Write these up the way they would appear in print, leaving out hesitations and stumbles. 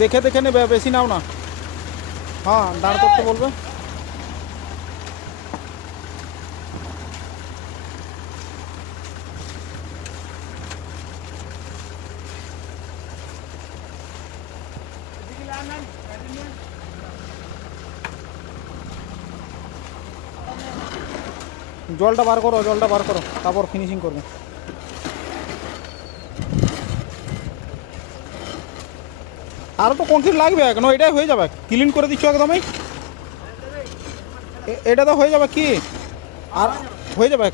দেখে দেখে নেবে, বেশি নাও না। হ্যাঁ, দাঁড় করতে বলবে। জলটা বার করো, জলটা বার করো, তারপর ফিনিশিং করবে। আরও তো কংক্রিট লাগবে এখনো, এটাই হয়ে যাবে, ক্লিন করে দিচ্ছ একদমই। এটা তো হয়ে যাবে কি, আর হয়ে যাবে।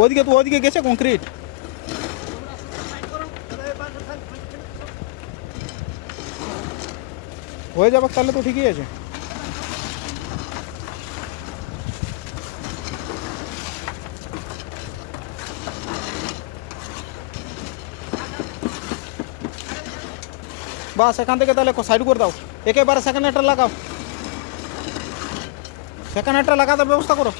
ওইদিকে তো ওইদিকে গেছে কংক্রিট। হয়ে যাবে তাহলে তো ঠিকই আছে। বাস এখান থেকে তাহলে সাইড করে দাও, একেবারে সেকেন্ড হেডটা লাগাও, সেকেন্ড হেডটা লাগাতে ব্যবস্থা করো।